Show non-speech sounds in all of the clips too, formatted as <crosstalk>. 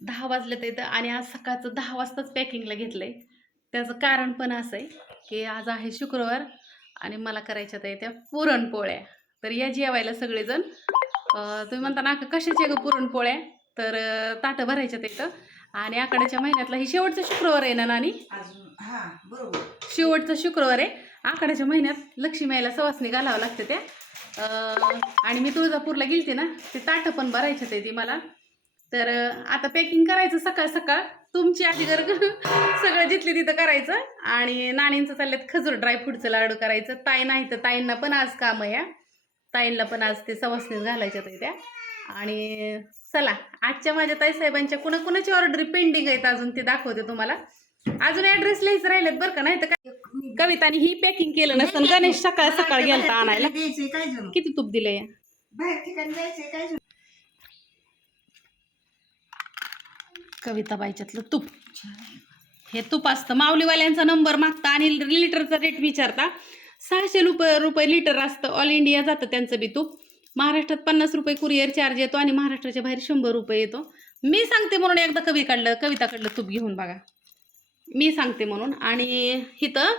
दहा वाजले तर इथं आणि आज सकाळचं दहा वाजताच पॅकिंगला घेतलं आहे त्याचं कारण पण असं आहे की आज आहे शुक्रवार आणि मला करायच्या त्या त्या पुरणपोळ्या. तर या जेवायला सगळेजण तुम्ही म्हणता ना कशाच्या ग पुरणपोळ्या? तर ताटं भरायच्यात इथं. आणि आकड्याच्या महिन्यातला ही शेवटचा शुक्रवार आहे ना नानी? हा बरोबर. शेवटचा शुक्रवार आहे. आखाड्याच्या महिन्यात लक्ष्मीआईला सवासणी घालावं लागते त्या. आणि मी तुळजापूरला गेलते ना ते ताटं पण भरायचे ते ती मला. तर आता पॅकिंग करायचं सकाळ सकाळ. तुमची आधी घर <laughs> सगळं जिथली तिथं करायचं आणि नाणींचं चालल्यात खजूर ड्रायफ्रूटचं लाडू करायचं. ताई नाही तर ताईंना पण आज काम आहे. ताईंना पण आज ते सवासणीच घालायच्या त्या. आणि चला आजच्या माझ्या ताईसाहेबांच्या कुणा कुणाची ऑर्डर पेंडिंग आहेत अजून ते दाखवते तुम्हाला. अजून ॲड्रेस लिहायचं राहिलेत बरं का नाही तर काय? कविताने ही पॅकिंग केलं नसतं गणेश सकाळ सकाळ गेलता आणायला. किती तूप दिले बाहेर कविता बाईच्यातलं तूप. हे तूप असतं. माऊलीवाल्यांचा नंबर मागता आणि लिटरचा रेट विचारता. सहाशे रुपये रुपये लिटर असतं. ऑल इंडिया जातं त्यांचं बी तूप. महाराष्ट्रात पन्नास रुपये कुरिअर चार्ज येतो आणि महाराष्ट्राच्या बाहेर शंभर रुपये येतो. मी सांगते म्हणून एकदा कवी काढलं कविता काढलं तूप घेऊन बघा. मी सांगते म्हणून. आणि इथं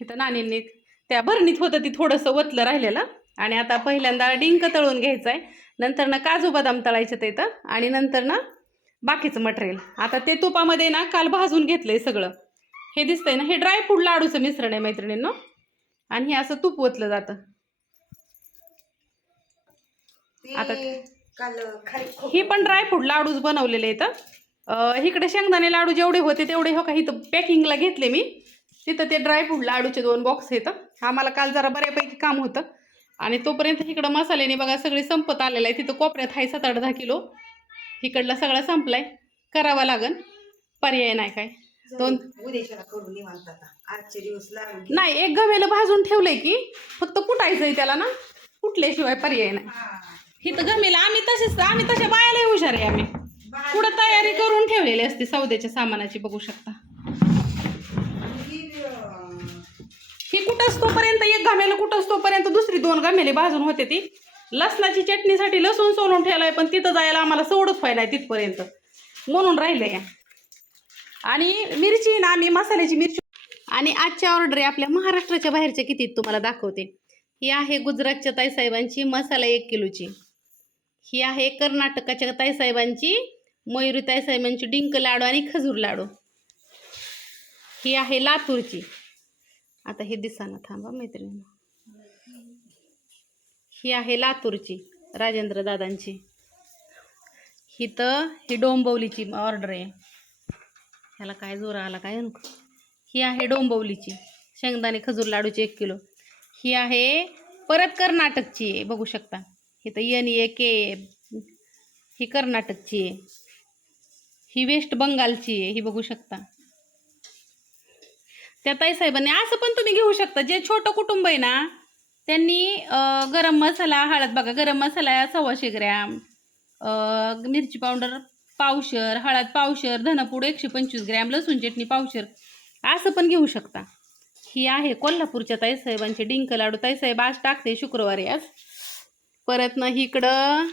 इथं नानींनी त्या भरणीत होतं ती थोडंसं वतलं राहिलेलं. आणि आता पहिल्यांदा डिंक तळून घ्यायचं आहे नंतर ना काजू बदाम तळायचं ते इथं आणि नंतर ना बाकीचं मटेरियल आता ते तुपामध्ये ना काल भाजून घेतलंय सगळं. हे दिसतंय ना हे ड्रायफ्रूट लाडूचं मिश्रण आहे मैत्रिणींनो. आणि हे असं तूप ओतलं जातं. आता- ही पण ड्रायफ्रूट लाडूच बनवलेले अं, इकडे शेंगदाणे लाडू जेवढे होते तेवढे हो का इथं पॅकिंगला घेतले मी. तिथं ते ड्रायफ्रूट लाडूचे दोन बॉक्स येतं आम्हाला काल जरा बऱ्यापैकी काम होतं. आणि तोपर्यंत इकडं मसाल्याने बघा सगळे संपत आलेलं आहे. तिथं कोपऱ्यात आहे सात आठ दहा किलो. इकडला सगळा संपलाय. करावा लागन. पर्याय नाही काय. दोन. नाही एक गव्याला भाजून ठेवलंय की फक्त कुटायचंय त्याला ना. कुठल्याशिवाय पर्याय नाही. हा. इथं गमेला आम्ही तसेच आम्ही तशा बायालाही हुशार आहे आम्ही. पुढं तयारी करून ठेवलेली असते सौद्याच्या सामानाची बघू शकता. कुठं असतोपर्यंत तोपर्यंत एक घामेला कुठं तोपर्यंत दुसरी दोन घामेली भाजून होते ती. लसणाची चटणीसाठी लसूण सोलून ठेवलाय पण तिथं जायला आम्हाला सवडच व्हायला तिथपर्यंत. म्हणून राहिलंय. आणि मिरची ना आम्ही मसाल्याची मिरची आणि आजच्या ऑर्डर आहे आपल्या महाराष्ट्राच्या बाहेरच्या किती तुम्हाला दाखवते. ही आहे गुजरातच्या ताईसाहेबांची मसाला एक किलोची. ही आहे कर्नाटकाच्या ताईसाहेबांची मयुरी ताईसाहेबांची डिंक लाडू आणि खजूर लाडू. ही आहे लातूरची. आता हे दिसाना थांबा मैत्रिणी ही आहे लातूरची राजेंद्र दादांची. ही तर ही डोंबवलीची ऑर्डर आहे. ह्याला काय जोर आला काय नको ही आहे डोंबवलीची शेंगदाणे खजूर लाडूची एक किलो. ही आहे परत कर्नाटकची आहे बघू शकता. ही तर एन ए के ही कर्नाटकची आहे. ही वेस्ट बंगालची आहे ही बघू शकता. त्या ताईसाहेबांनी असं पण तुम्ही घेऊ शकता. जे छोटं कुटुंब आहे ना त्यांनी गरम मसाला हळद बघा गरम मसाला सव्वाशे ग्रॅम मिरची पावडर पावशर हळद पावशर धनपूड एकशे पंचवीस ग्रॅम लसूण चटणी पावशर असं पण घेऊ शकता. ही आहे कोल्हापूरच्या ताईसाहेबांचे डिंक लाडू. ताईसाहेब आज टाकते शुक्रवारी आज. परत ना इकडं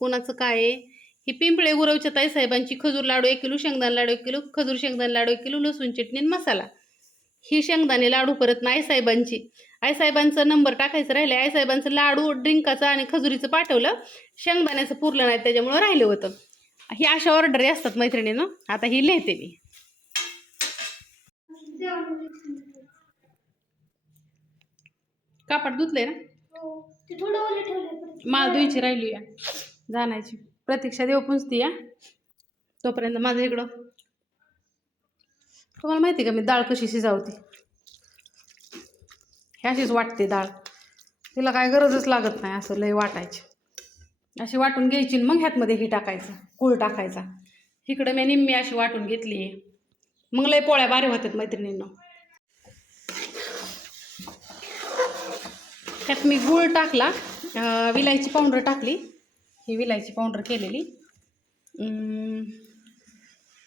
कोणाचं काय आहे? ही पिंपळे गुरवच्या ताईसाहेबांची खजूर लाडू एक किलो शेंगदाण लाडू एक किलो खजूर शेंगदाण लाडू एक किलो लसूण चटणी आणि मसाला. ही शेंगदाणे लाडू परत ना आईसाहेबांची. आईसाहेबांचा नंबर टाकायचं राहिले आईसाहेबांचं लाडू ड्रिंकाचं आणि खजुरीचं पाठवलं. शेंगदाण्याचं पुरलं नाही त्याच्यामुळं राहिलं होतं. ही अशा ऑर्डरी असतात मैत्रिणीनं. आता ही लिहिते मी. कापड धुतलंय ना? ठेवले माल धुईची राहिली या. जाण्याची. प्रतीक्षा देव पुंजती या. तोपर्यंत माझं इकडं तुम्हाला माहिती आहे का मी डाळ कशी शिजावते? हे अशीच वाटते डाळ. तिला काय गरजच लागत नाही असं लय वाटायची. अशी वाटून घ्यायची आणि मग ह्यातमध्ये ही टाकायचं कूळ टाकायचा. इकडं मी निम्मी अशी वाटून घेतली. मग लय पोळ्या बारे होतात मैत्रिणींना. त्यात मी गूळ टाकला विलायची पावडर टाकली. ही विलायची पावडर केलेली.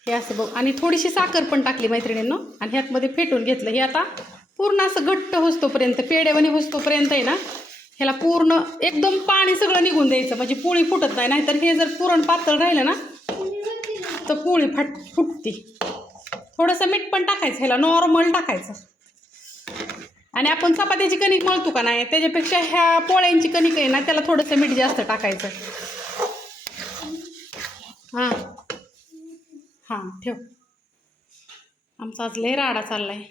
हे असं बघ. आणि थोडीशी साखर पण टाकली मैत्रिणींनो. आणि ह्यातमध्ये फेटून घेतलं. हे आता पूर्ण असं घट्ट होसतोपर्यंत पेड्यावानी होसतोपर्यंत आहे ना ह्याला पूर्ण एकदम पाणी सगळं निघून द्यायचं. म्हणजे पोळी फुटत नाही. नाहीतर हे जर पुरण पातळ राहिलं ना तर पोळी फाट फुटती. थोडंसं मीठ पण टाकायचं. ह्याला नॉर्मल टाकायचं. आणि आपण चपात्याची कणिक मळतो का नाही त्याच्यापेक्षा ह्या पोळ्यांची कणिक आहे ना त्याला थोडंसं मीठ जास्त टाकायचं. हां. हां ठेव. आमचा आज लय राडा चाललाय.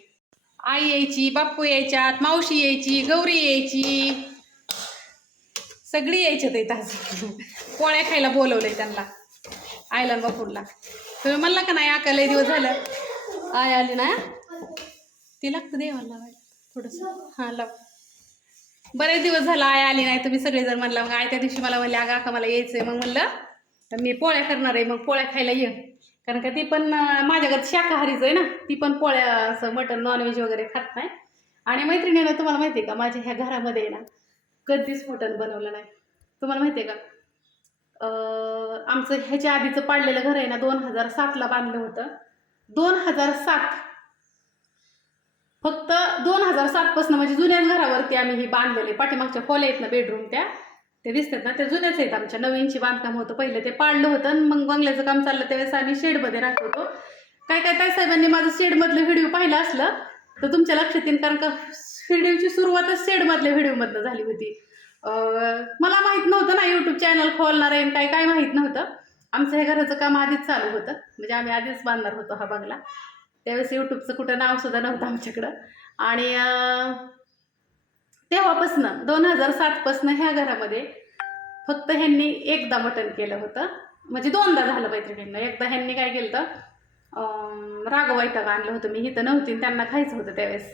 आई यायची बाप्पू यायच्यात मावशी यायची गौरी यायची. सगळी यायच्यात येत आज. पोळ्या खायला बोलवलंय त्यांना. आयला आणि बापूरला तुम्ही म्हणला का नाही आका लय दिवस झालं? आय आली ना? ती लागतं देवाला लावायला. थोडंसं. हां लाव. बरेच दिवस झाला आय आली नाही तुम्ही सगळेजण म्हणला मग आय त्या दिवशी मला म्हणले अगं आका मला यायचंय. मग म्हणलं तर मी पोळ्या करणार आहे मग पोळ्या खायला ये. कारण का ती पण माझ्या घरात शाकाहारीच आहे ना. ती पण पोळ्या असं मटन नॉनव्हेज वगैरे खात नाही. आणि मैत्रिणीनं तुम्हाला माहिती आहे का माझ्या ह्या घरामध्ये आहे ना कधीच मटण बनवलं नाही. तुम्हाला माहिती आहे का? आमचं ह्याच्या आधीचं पाडलेलं घर आहे ना दोन हजार सातला बांधलं होतं. दोन हजार सात. फक्त दोन हजार सातपासून म्हणजे जुन्याच घरावरती आम्ही ही बांधलेली पाठीमागच्या खोल्या आहेत ना बेडरूम त्या. ते दिसतात ना ते जुन्याच आहेत आमच्या. नवीनची बांधकाम होतं पहिले ते पाडलं होतं आणि मग बंगल्याचं काम चाललं. त्यावेळेस आम्ही शेडमध्ये राहत होतो. काय काय काय साहेबांनी माझं शेडमधलं व्हिडिओ पाहिलं असलं तर तुमच्या लक्षात येईल कारण का व्हिडिओची सुरुवातच शेडमधल्या व्हिडिओमधनं झाली होती. मला माहीत नव्हतं ना यूट्यूब चॅनल खोलणार आहे आणि काय काय माहीत नव्हतं. आमचं हे घराचं काम आधीच चालू होतं. म्हणजे आम्ही आधीच बांधणार होतो हा बंगला. त्यावेळेस यूट्यूबचं कुठं नावसुद्धा नव्हतं आमच्याकडं. आणि तेव्हापासनं दोन हजार सातपासनं ह्या घरामध्ये फक्त ह्यांनी एकदा मटण केलं होतं. म्हणजे दोनदा झालं मैत्रिणींना. एकदा ह्यांनी काय केलं तर रागवायता आणलं होतं. मी इथं नव्हती त्यांना खायचं होतं त्यावेळेस.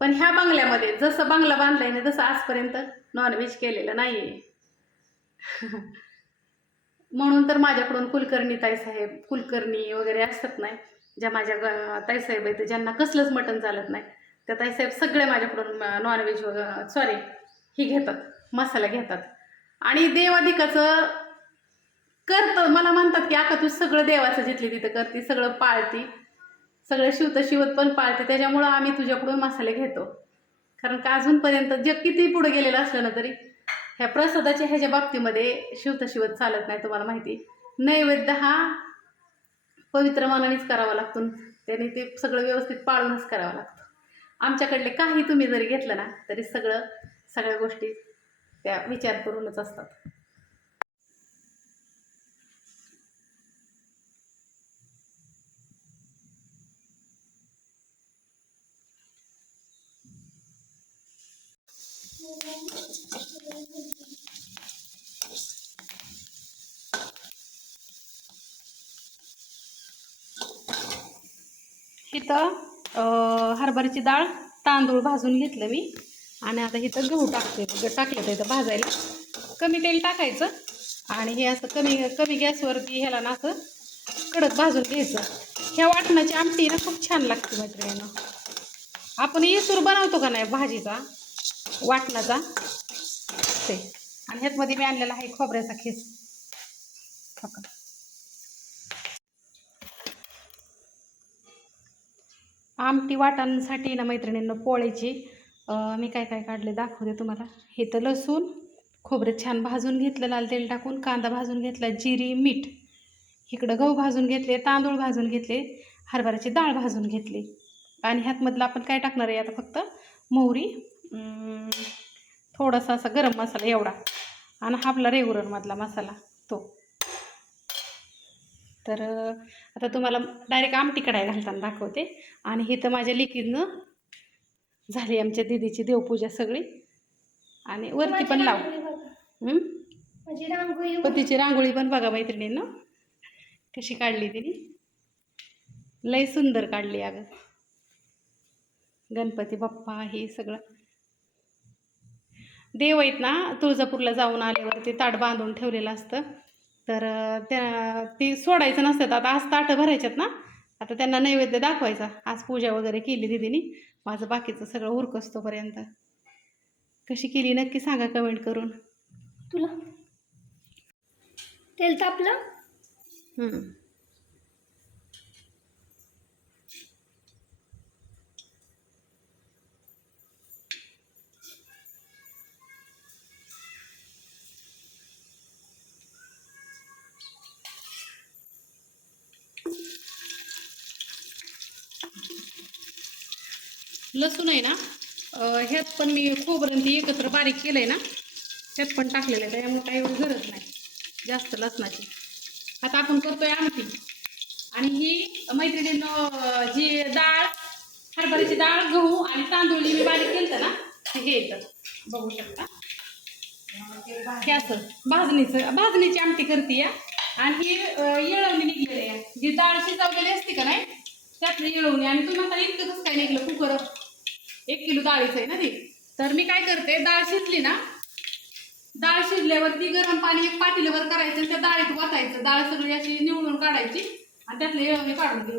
पण ह्या बंगल्यामध्ये जसं बंगला बांधलाय ना तसं आजपर्यंत नॉनव्हेज केलेलं नाही आहे <laughs> म्हणून तर माझ्याकडून कुलकर्णी ताईसाहेब कुलकर्णी वगैरे असत नाही ज्या माझ्या ताईसाहेब आहेत ज्यांना कसलंच मटण चालत नाही. त्यात आहे साहेब सगळे माझ्याकडून नॉनव्हेज वगैरे सॉरी ही घेतात मसाला घेतात. आणि देवाधिकाचं करतं मला म्हणतात की आका तू सगळं देवाचं जिथली तिथं करते सगळं पाळती. सगळं शिवत शिवत पण पाळते. त्याच्यामुळं आम्ही तुझ्याकडून मसाले घेतो. कारण का अजूनपर्यंत जग किती पुढे गेलेलं असलं ना तरी ह्या प्रसादाच्या ह्याच्या बाबतीमध्ये शिवत शिवत चालत नाही तुम्हाला माहिती. नैवेद्य हा पवित्र मनानेच करावा लागतो. त्याने ते सगळं व्यवस्थित पाळूनच करावं लागतं. आमच्याकडले काही तुम्ही जरी घेतलं ना तरी सगळं सगळ्या गोष्टी त्या विचार करूनच असतात. इथं हरभऱ्याची डाळ तांदूळ भाजून घेतलं मी. आणि आता इथं गहू टाकते टाकलं तर इथं भाजायला कमी तेल टाकायचं. आणि हे असं कमी कमी गॅसवरती ह्याला ना असं कडक भाजून घ्यायचं. ह्या वाटणाची आमटी ना खूप छान लागते मैत्रिणीनं. आपण येसूर बनवतो का नाही भाजीचा? वाटणाचा. ते. आणि ह्यातमध्ये मी आणलेला आहे खोबऱ्याचा खीस. फक्त आमटी वाटांसाठी ना मैत्रिणींना पोळ्याची. मी काय काय काढले दाखवते तुम्हाला. हे तर लसूण खोबरं छान भाजून घेतलं लाल तेल टाकून कांदा भाजून घेतला जिरी मीठ. इकडं गहू भाजून घेतले तांदूळ भाजून घेतले हरभऱ्याची डाळ भाजून घेतली. आणि ह्यातमधलं आपण काय टाकणार आहे आता फक्त? मोहरी. थोडासा असा गरम मसाला एवढा. आणि हा आपला रेगुलरमधला मसाला तो. तर आता तुम्हाला डायरेक्ट आमटी कढाई घालताना दाखवते. आणि हे तर माझ्या लिकीनं झाली आमच्या दिदीची देवपूजा सगळी. आणि वरती पण लाव. पतीची रांगोळी पण बघा मैत्रिणीनं. कशी काढली तिने. लय सुंदर काढली अगं. गणपती बाप्पा हे सगळं. देव आहेत ना तुळजापूरला जाऊन आल्यावरती ताट बांधून ठेवलेलं असतं. तर त्या ती सोडायचं नसतं. आता आज ताटं भरायच्यात ना आता त्यांना नैवेद्य दाखवायचा. आज पूजा वगैरे केली दिदीनी. माझं बाकीचं सगळं उरकस्तोपर्यंत कशी केली नक्की सांगा कमेंट करून. तुला? तेल तापलं? लसूण आहे ना ह्यात पण मी खोबरं ती एकत्र बारीक केलं आहे ना त्यात पण टाकलेलं आहे त्यामुळे काही एवढी गरज नाही जास्त लसणाची. आता आपण करतोय आमटी. आणि ही मैत्रिणीनं जी डाळ हरभऱ्याची डाळ गहू आणि तांदूळ जी मी बारीक केलं ना हे येतं. बघू शकता. हे असं भाजणीचं भाजणीची आमटी करते या. आणि ही येळवणी निघलेली आहे. जी डाळ शिजवलेली असते का नाही त्यातली येळवणी. आणि तुम्ही आता इतकं कसं काय निघलं कुकर? एक किलो डाळीचं आहे ना ती. तर मी काय करते डाळ शिजली ना डाळ शिजल्यावरती गरम पाणी एक पाटीलेवर करायचं आणि त्या डाळीत वाचायचं डाळ सगळी अशी निवडून काढायची आणि त्यातले येळवणी काढून घेऊ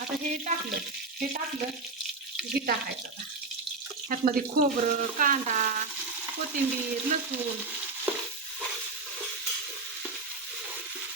आता हे टाकलं हे टाकलं हे टाकायचं आता. ह्यातमध्ये खोबरं कांदा कोथिंबीर लसूण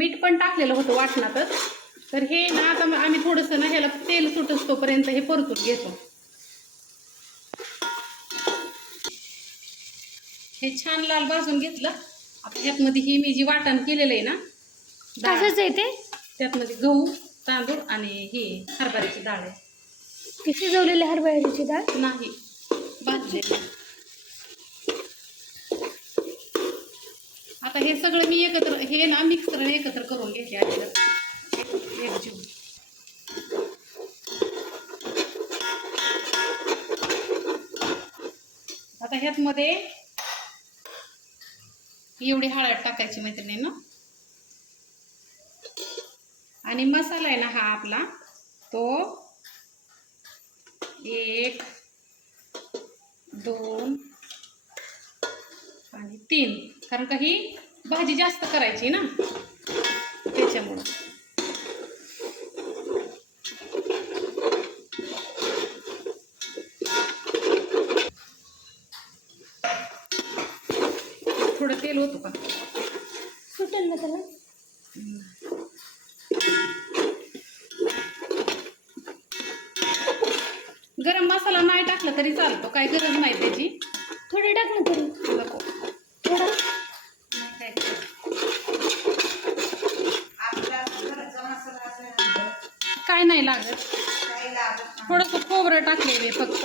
मीठ पण टाकलेलं होतं वाटणातच. तर हे ना आता आम्ही थोडंसं ना ह्याला तेल सुटस तोपर्यंत हे परतून घेतो. हे छान लाल भाजून घेतलं. आता ह्यातमध्ये ही मी जी वाटण केलेलं आहे ना कशाच आहे ते? त्यातमध्ये गहू तांदूळ आणि हे हरभऱ्याची डाळ आहे. ती शिजवलेली हरभऱ्याची डाळ? नाही भाजलेली. आता हे सगळं मी एकत्र हे ना मिक्सर एकत्र करून घेते आधी. एक जीव. आता ह्यातमध्ये एवढी हळद टाकायची मैत्रिणींना. आणि मसाला आहे ना हा आपला तो एक दोन आणि तीन. कारण का ही भाजी जास्त करायची ना? त्याच्यामुळं. काय नाही लागत. थोडंसं खोबरं टाकलेलं फक्त.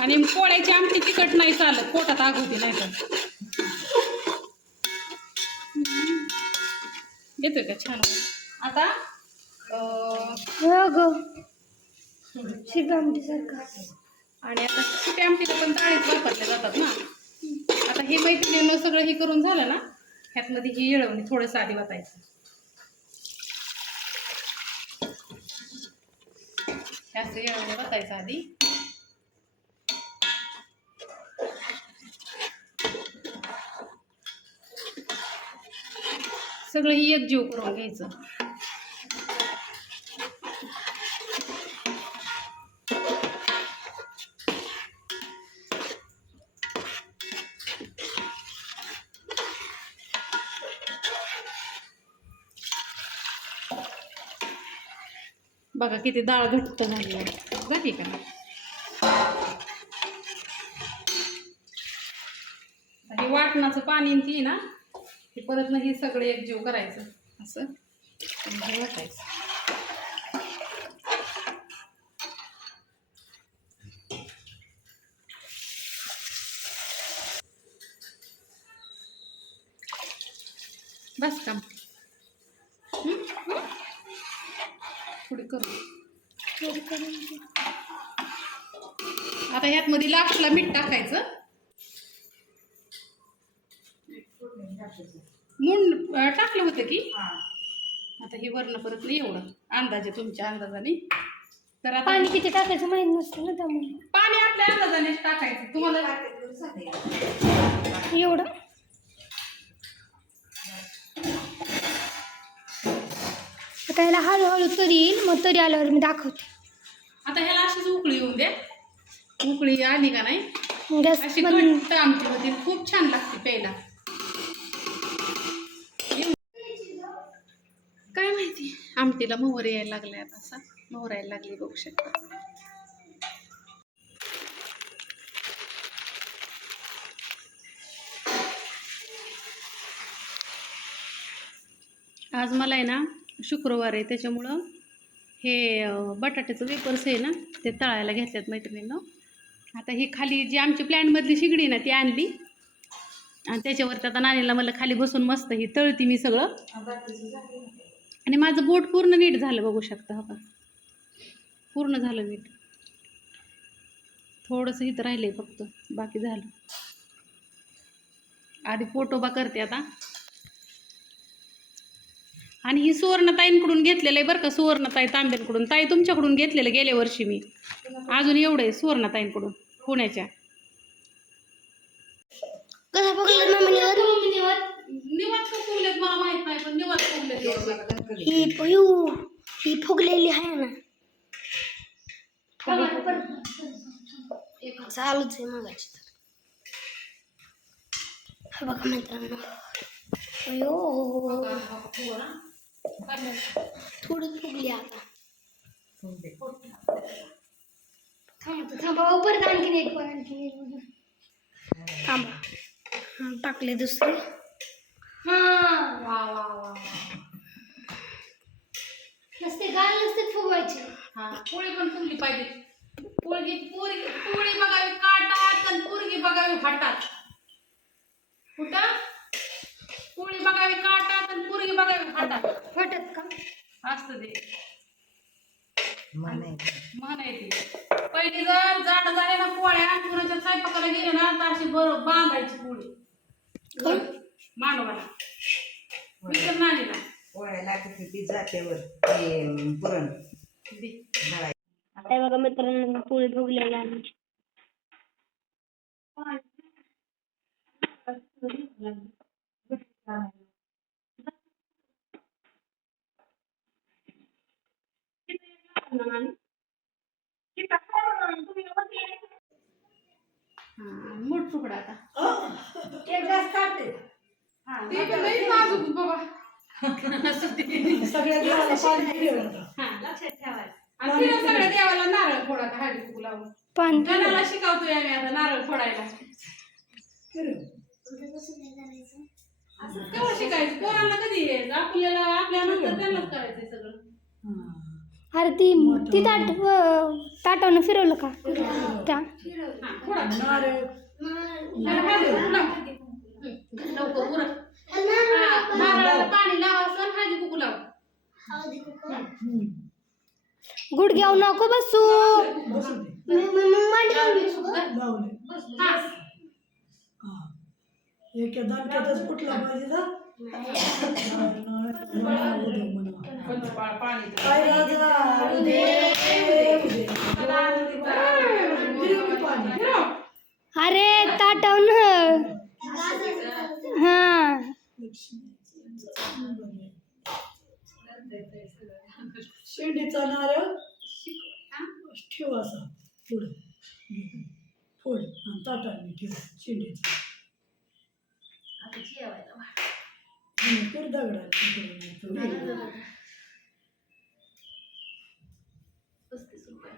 आणि पोळ्याची आमटी तिखट नाही चालत पोटात आग होती नाही तर. येतोय का छान? आता हो सारखा. आणि आता सुट्या आमटीला पण डाळीच वापरल्या जातात ना. हे मैत्रिणीनं सगळं हे करून झालं ना ह्यातमध्ये ही येळवणी थोडंसं आधी वाटायचं. असं येळवणी वाटायचं आधी. सगळं ही एक जीव करून घ्यायचं. बघा किती डाळ घट्ट झाली आहे. झाली का हे वाटणाचं पाणी ती ना हे परत ना हे सगळे एकजीव करायचं. असं. हे वाटायचं. बस का करू. थोडी करून घे. आता ह्यातमध्ये लास्टला मीठ टाकायचं. अं, टाकलं होतं की? हा. आता हे वर्ण परत नाही एवढं. अंदाजे तुमच्या अंदाजाने. तर आता पाणी किती टाकायचं माहीत नसतं ना त्यामुळे. पाणी आपल्या अंदाजाने टाकायचं. तुम्हाला. एवढं? आता याला हळूहळू तरी येईल मग तरी आल्यावर मी दाखवते. आता ह्याला अशीच उकळी येऊन दे उकळी आली का नाही? गॅस अशी बंद. घट्ट आमटी होती. खूप छान लागते प्यायला. काय माहिती? आमटीला मोहर यायला लागलाय आता असा. मोहर यायला लागली बघू शकता. आज मला आहे ना शुक्रवार आहे त्याच्यामुळं हे बटाट्याचं वेपर्स आहे ना ते तळायला घेतल्यात मैत्रिणीनं. आता ही खाली जी आमची प्लॅनमधली शिगडी ना ती आणली. आणि त्याच्यावरती आता नानीला मला खाली बसून मस्त ही तळती मी सगळं. आणि माझं बोट पूर्ण नीट झालं बघू शकता हो का पूर्ण झालं नीट. थोडंसं इथं आहे फक्त बाकी झालं. आधी पोटोबा करते आता. आणि ही सुवर्णताईंकडून घेतलेलं आहे बरं का सुवर्णताई तांब्यांकडून. ताई तुमच्याकडून घेतलेलं गेल्या वर्षी मी. अजून एवढं आहे सुवर्णताईंकडून पुण्याच्या. ही फुगलेली आहे ना. चालूच आहे तर. हा बघा मित्रांनो. थोडी फुगली आता. थांबा परत आणखीन एक पण आणखीन एक. थांबा. हा, टाकले दुसरे. हा. नसते गाल नसते फुगवायचे. हा पोळी पण फुगली पाहिजे. पोळगी पोळी पोळी बघावी काटात आणि पोरगी बघावी हातात कुठं? पोळी बघावी काटात आणि पोरगी बघावी हातात फटत का? असतं ते. मन आहे. म्हण आहे ती पहिली जर जाड झाले ना पोळ्या कुणाच्या स्वयंपाकाला गेले ना तर अशी बरोबर बांधायची पोळी. मानवाला. मी तर नाही ना पोळ्याला किती ती जात्यावर ते पुरण. दे. घालायचं. आता बघा मित्रांनो पोळी आहे मोठ तुकडा आता ते जास्त काढते. ते पण लई नाजूक बाबा हा. लक्षात ठेवायचं. आणि तिला सगळ्या देवाला नारळ फोडायचा हळदी कुंकू लावून पण शिकवतोय आम्ही आता नारळ फोडायला असं केव्हा शिकायचं? पोरांना कधी यायचं आपल्याला आपल्या नंतर त्यांनाच करायचंय सगळं. अरे ती ती ताट ताटावनं फिरवलं का? त्या हा फोडा त्याला हळदी कुंकू लाव. हं, लवकर उरक. हा, नारळाला पाणी लावायचं आणि हळदी कुंकू लाव. गुडघ्याव नको बसू. हा. कुठला पाहिजे ना काय राजा. अरे ताटावनं हा. शेंडीचा नारळ ठेव असा. पुढं. आणि ताटाने ठेव. शेंडीचा. हं, कर दगडाला तिकडे. पस्तीस रुपये.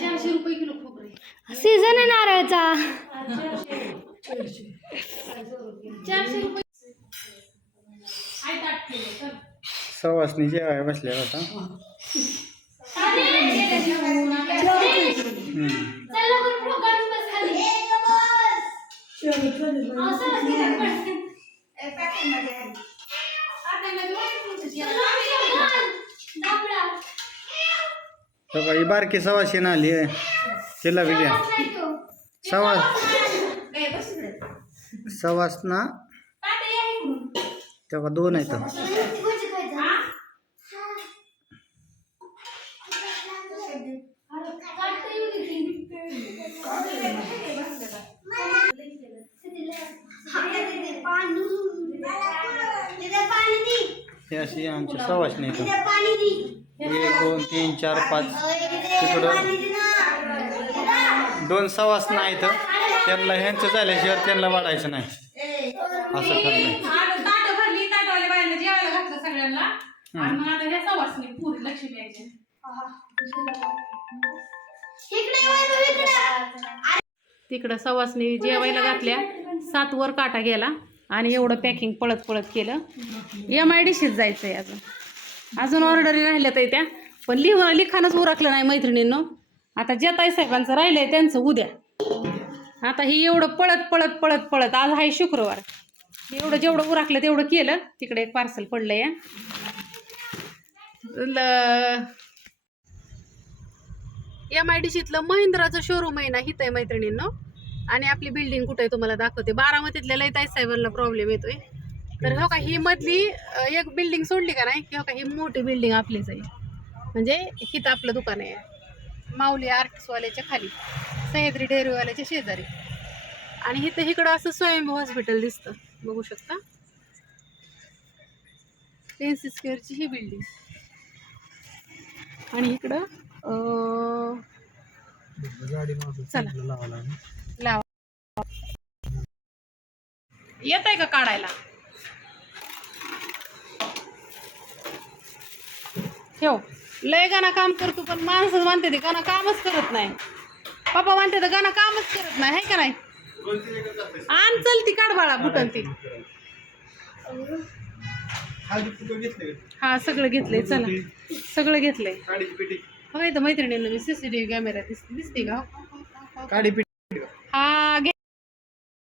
चारशे रुपये किलो खोबरे सीझन आहे नारळचा चारशे रुपये सवासनी जेवाय बसल्या होता खाली पाहिजे. ए, पॅकिंगमध्ये आहे. बघा ही बारकी सवाशीन आली आहे. तिला बी घ्या. सवास ए, बस इकडे. सवास ना तेव्हा दोन आहेत. अशी आमची सवासणी इथं. एक दोन तीन चार पाच. तिकडं दोन सवासणं आहेत त्यांना ह्यांचं झाल्याशिवाय त्यांना वाढायचं नाही. असं ठरलंय ताटं भरली ताटवाल्या बायांना जेवायला घातलं सगळ्यांना. आणि मग आता ह्या सवासनी पुरी लक्ष्मी यायचे. तिकडं सवासनी जेवायला घातल्या. सात वर काटा गेला. आणि एवढं पॅकिंग पळत पळत केलं. एम आय डी जायचं आहे अजून. अजून ऑर्डरी राहिल्यात आहे त्या. पण लिह लिखाणच उरकलं नाही मैत्रिणींनो. आता ज्या ताईसाहेबांचं राहिलंय त्यांचं उद्या. आता ही एवढं पळत पळत पळत पळत. आज आहे शुक्रवार. एवढं जेवढं उरकलं तेवढं केलं. तिकडे एक पार्सल पडलं या एम आय डी सीतलं महिंद्राचं शोरूम आहे ना हिथं आहे मैत्रिणींनो. आणि आपली बिल्डिंग कुठे आहे तुम्हाला दाखवते. बारामतीतल्या लयताई साहेबांना प्रॉब्लेम येतोय. तर हो का ही मधली एक बिल्डिंग सोडली का नाही? की हो का ही मोठी बिल्डिंग आपलीच आहे. म्हणजे हिथं आपलं दुकान आहे. माऊली आर्टिस्टवाल्याच्या खाली. सह्याद्री डेअरीवाल्याच्या शेजारी. आणि इथं इकडं असं स्वयंभू हॉस्पिटल दिसतं. बघू शकता? टेन्सी स्क्वेअरची ही बिल्डिंग आणि इकडं चला. येत आहे का काढायला? ठेव. लय गाणं काम करतो पण माणसं म्हणते ते गाणं कामच करत नाही. पप्पा म्हणते तर गाणं कामच करत नाही आहे का नाही? आण चल ती काढ बाळा बुटन ती. हा सगळं घेतलंय चला. सगळं घेतलंय. बघा इथं मैत्रिणींना मी सीसीटीव्ही कॅमेरा दिसते दिसते का? हा घे.